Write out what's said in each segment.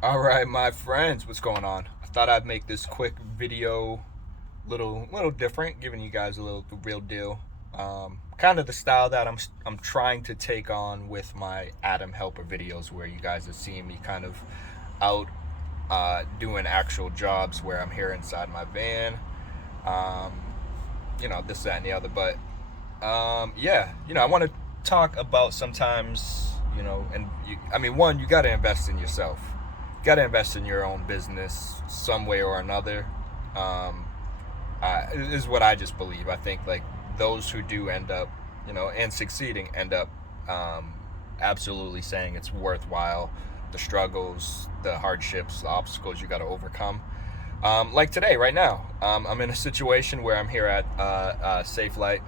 All right, my friends, what's going on? I thought I'd make this quick video, little different, giving you guys a little the real deal. Kind of the style that I'm trying to take on with my Adam Helper videos, where you guys are seeing me kind of out doing actual jobs where I'm here inside my van. Um, this, that, and the other. But yeah, I want to talk about sometimes, one, you got to invest in yourself. You got to invest in your own business some way or another. Um, is what I just believe. I think like those who do end up, and succeeding end up um, absolutely saying it's worthwhile. The struggles, the hardships, the obstacles you got to overcome. Like today, right now, I'm in a situation where I'm here at Safe Light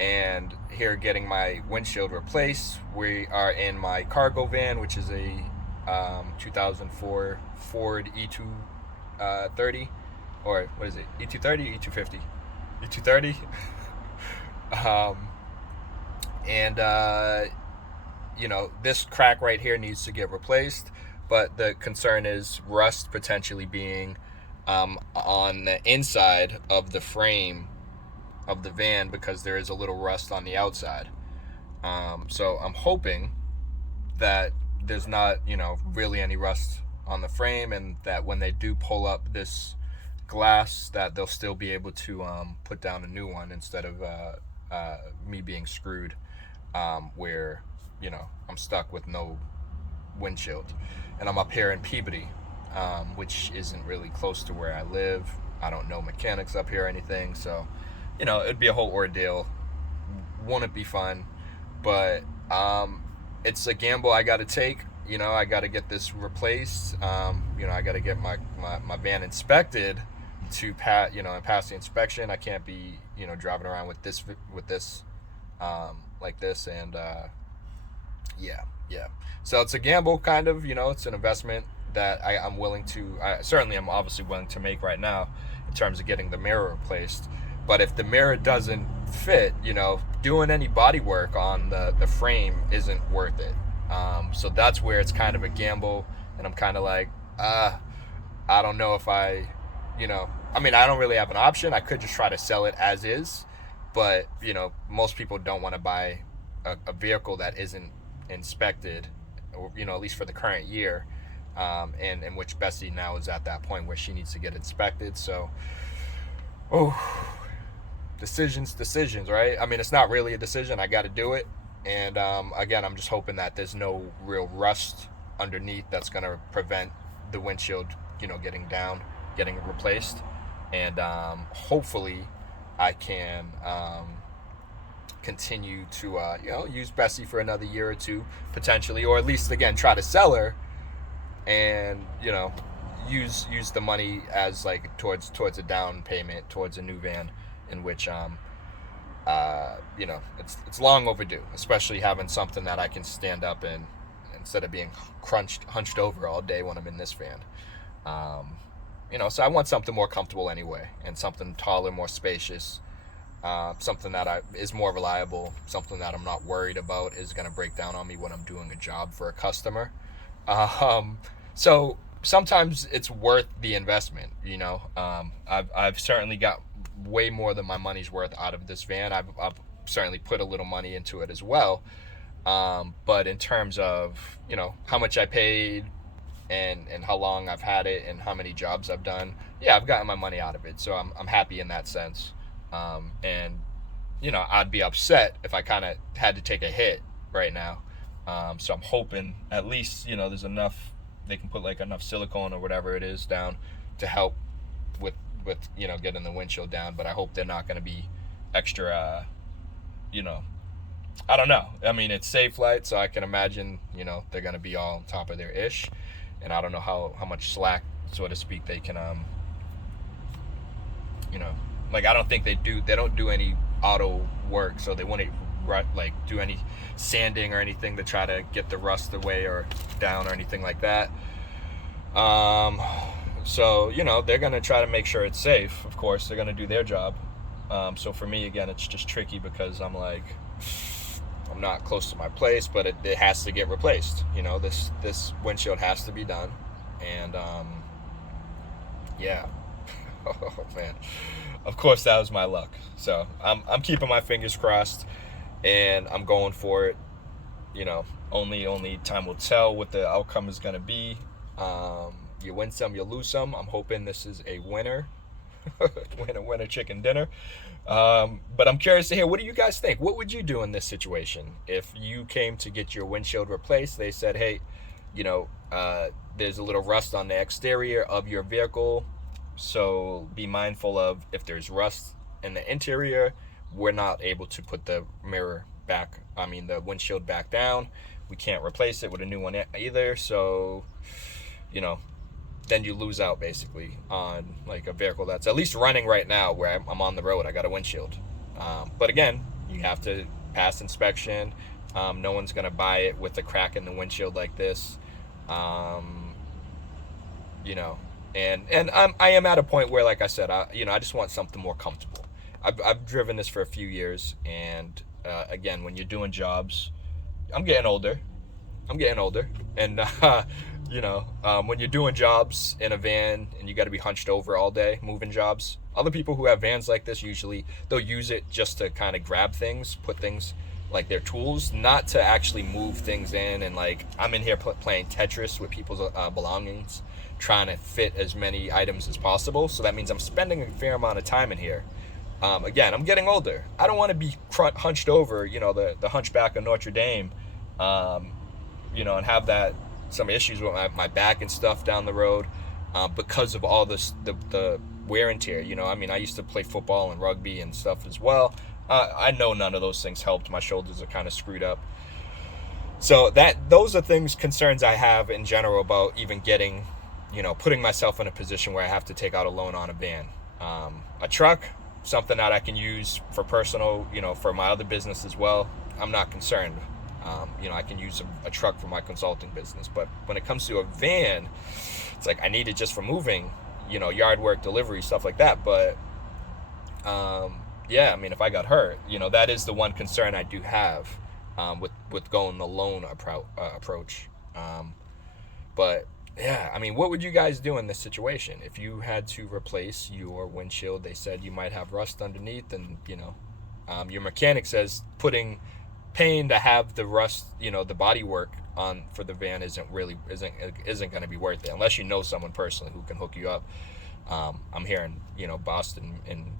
and here getting my windshield replaced. We are in my cargo van, which is a 2004 Ford E230, or what is it? E230, E250, E230. um, and this crack right here needs to get replaced, but the concern is rust potentially being on the inside of the frame of the van because there is a little rust on the outside. So I'm hoping that there's not, really any rust on the frame, and that when they do pull up this glass, that they'll still be able to put down a new one instead of me being screwed, where I'm stuck with no windshield, and I'm up here in Peabody, which isn't really close to where I live. I don't know mechanics up here or anything, so it'd be a whole ordeal. Wouldn't be fun, but it's a gamble I got to take. I got to get this replaced. I got to get my van inspected to pass the inspection. I can't be driving around with this like this, and yeah. So it's a gamble, kind of. It's an investment that I'm willing to. I certainly am obviously willing to make right now in terms of getting the mirror replaced. But if the mirror doesn't fit, doing any body work on the frame isn't worth it. So that's where it's kind of a gamble, and I'm kind of like, I don't know if I don't really have an option. I could just try to sell it as is, but most people don't want to buy a vehicle that isn't inspected, or at least for the current year, and in which Bessy now is at that point where she needs to get inspected. So, oh, decisions, right? I mean, it's not really a decision. I got to do it, and again, I'm just hoping that there's no real rust underneath that's going to prevent the windshield, getting replaced, and hopefully, I can continue to use Bessy for another year or two potentially, or at least again try to sell her, and use the money as like towards a down payment towards a new van, in which it's long overdue, especially having something that I can stand up in instead of being hunched over all day when I'm in this van. So I want something more comfortable anyway, and something taller, more spacious, something that is more reliable, something that I'm not worried about is going to break down on me when I'm doing a job for a customer. So sometimes it's worth the investment. I've certainly got way more than my money's worth out of this van. I've certainly put a little money into it as well. But in terms of how much I paid, and how long I've had it, and how many jobs I've done, yeah, I've gotten my money out of it. So I'm happy in that sense. And I'd be upset if I kind of had to take a hit right now. So I'm hoping at least there's enough, they can put like enough silicone or whatever it is down to help with getting the windshield down. But I hope they're not going to be extra. I don't know. I mean, it's Safe Light, so I can imagine they're going to be all on top of their ish, and I don't know how much slack, so to speak, they can like, I don't think they don't do any auto work, so they wouldn't like do any sanding or anything to try to get the rust away or down or anything like that. So they're gonna try to make sure it's safe. Of course, they're gonna do their job. So for me, again, it's just tricky because I'm not close to my place, but it has to get replaced. This windshield has to be done. And yeah. Oh man, of course that was my luck. So I'm keeping my fingers crossed, and I'm going for it. You know, only time will tell what the outcome is going to be. You win some, you lose some. I'm hoping this is a winner. winner chicken dinner. But I'm curious to hear, what do you guys think? What would you do in this situation if you came to get your windshield replaced? They said, hey, you know, there's a little rust on the exterior of your vehicle, so be mindful of, if there's rust in the interior, we're not able to put the the windshield back down. We can't replace it with a new one either. So, you know, then you lose out basically on like a vehicle that's at least running right now, where I'm on the road. I got a windshield. But again, you have to pass inspection. No one's going to buy it with a crack in the windshield like this. You know, and I am at a point where, like I said, I just want something more comfortable. I've driven this for a few years, and again, when you're doing jobs, I'm getting older, and when you're doing jobs in a van and you got to be hunched over all day moving jobs, other people who have vans like this, usually they'll use it just to kind of grab things, put things like their tools, not to actually move things in. And like, I'm in here playing Tetris with people's belongings, trying to fit as many items as possible. So that means I'm spending a fair amount of time in here. Again, I'm getting older. I don't want to be hunched over, the Hunchback of Notre Dame, and have some issues with my back and stuff down the road, because of all this, the wear and tear. I used to play football and rugby and stuff as well. I know none of those things helped. My shoulders are kind of screwed up. So those are concerns I have in general about even getting, putting myself in a position where I have to take out a loan on a van. A truck, something that I can use for personal, for my other business as well, I'm not concerned. I can use a truck for my consulting business. But when it comes to a van, it's like I need it just for moving, yard work, delivery, stuff like that. But if I got hurt, that is the one concern I do have with going the loan approach. But yeah, what would you guys do in this situation if you had to replace your windshield? They said you might have rust underneath, and your mechanic says paying to have the rust, the bodywork on for the van isn't going to be worth it unless you know someone personally who can hook you up. I'm here in Boston, in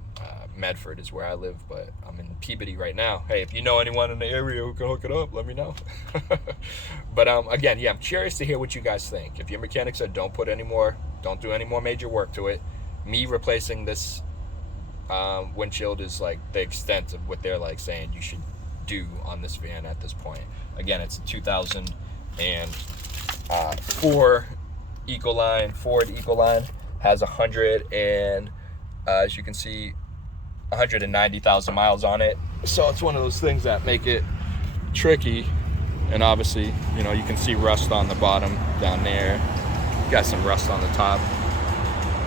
Medford is where I live, but I'm in Peabody right now. Hey, if you know anyone in the area who can hook it up, let me know. But again, I'm curious to hear what you guys think. If your mechanic said don't do any more major work to it, me replacing this windshield is like the extent of what they're like saying you should do on this van at this point. Again, it's a 2004 Ford Ecoline, has 190,000 miles on it. So it's one of those things that make it tricky. And obviously, you can see rust on the bottom down there. Got some rust on the top.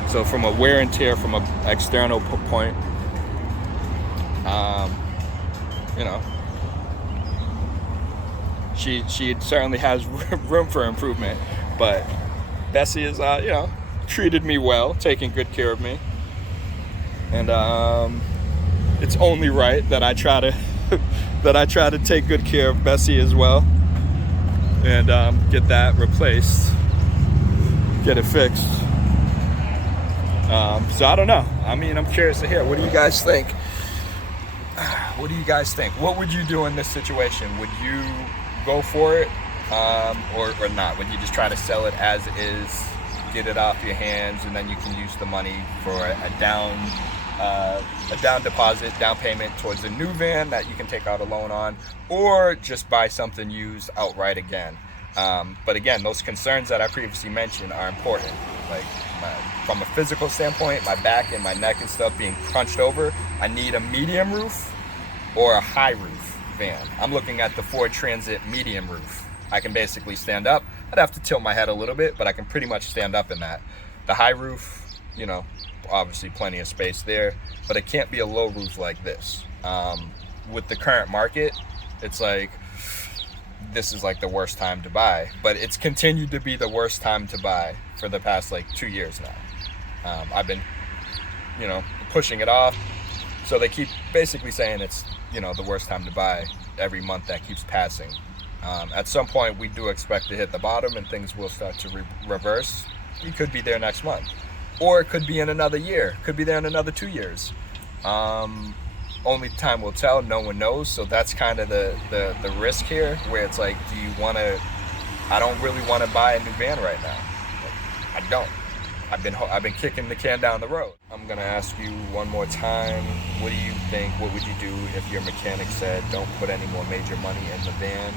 So from a wear and tear, from an external point, she certainly has room for improvement. But Bessy is, treated me well, taking good care of me. And it's only right that I try to take good care of Bessy as well, and get that replaced, get it fixed. So I don't know. I'm curious to hear. What do you guys think? What would you do in this situation? Would you go for it, or not? Would you just try to sell it as is, get it off your hands, and then you can use the money for a down deposit, down payment towards a new van that you can take out a loan on, or just buy something used outright again? But again, those concerns that I previously mentioned are important. Like from a physical standpoint, my back and my neck and stuff being crunched over, I need a medium roof or a high roof van. I'm looking at the Ford Transit medium roof. I can basically stand up. I'd have to tilt my head a little bit, but I can pretty much stand up in that. The high roof, obviously plenty of space there, but it can't be a low roof like this. With the current market, it's like this is like the worst time to buy, but it's continued to be the worst time to buy for the past like 2 years now. I've been, pushing it off. So they keep basically saying it's, the worst time to buy every month that keeps passing. At some point, we do expect to hit the bottom and things will start to reverse. We could be there next month, or it could be in another year. Could be there in another 2 years. Only time will tell. No one knows. So that's kind of the risk here, where it's like, do you want to? I don't really want to buy a new van right now. I don't. I've been kicking the can down the road. I'm gonna ask you one more time. What do you think? What would you do if your mechanic said, "Don't put any more major money in the van"?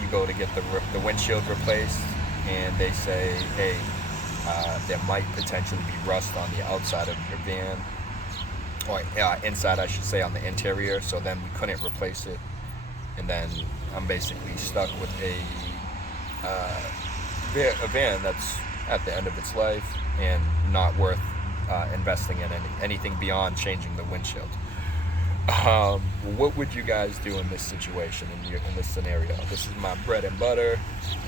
You go to get the windshield replaced, and they say, "Hey, there might potentially be rust on the outside of your van, or inside, I should say, on the interior." So then we couldn't replace it, and then I'm basically stuck with a van that's at the end of its life and not worth investing in anything beyond changing the windshield. What would you guys do in this situation, in this scenario? This is my bread and butter.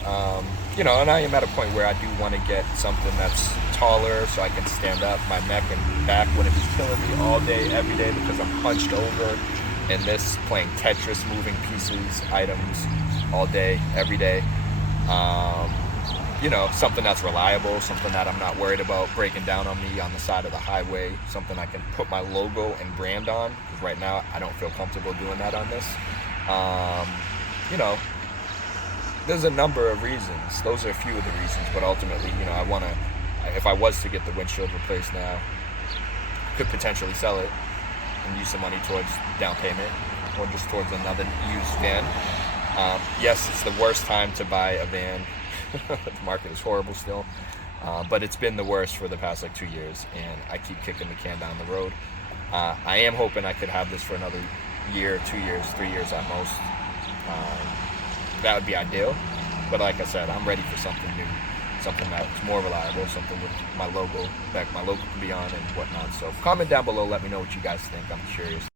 And I am at a point where I do want to get something that's taller so I can stand up. My neck and back wouldn't be killing me all day, every day, because I'm hunched over in this, playing Tetris, moving pieces, items all day, every day. Something that's reliable, something that I'm not worried about breaking down on me on the side of the highway, something I can put my logo and brand on, because right now I don't feel comfortable doing that on this. There's a number of reasons. Those are a few of the reasons, but ultimately, if I was to get the windshield replaced now, I could potentially sell it and use some money towards down payment or just towards another used van. Yes, it's the worst time to buy a van. The market is horrible still, but it's been the worst for the past 2 years, and I keep kicking the can down the road. I am hoping I could have this for another year, 2 years, 3 years at most. That would be ideal, but like I said, I'm ready for something new, something that's more reliable, something with my logo, that my logo can be on and whatnot. So comment down below, let me know what you guys think. I'm curious.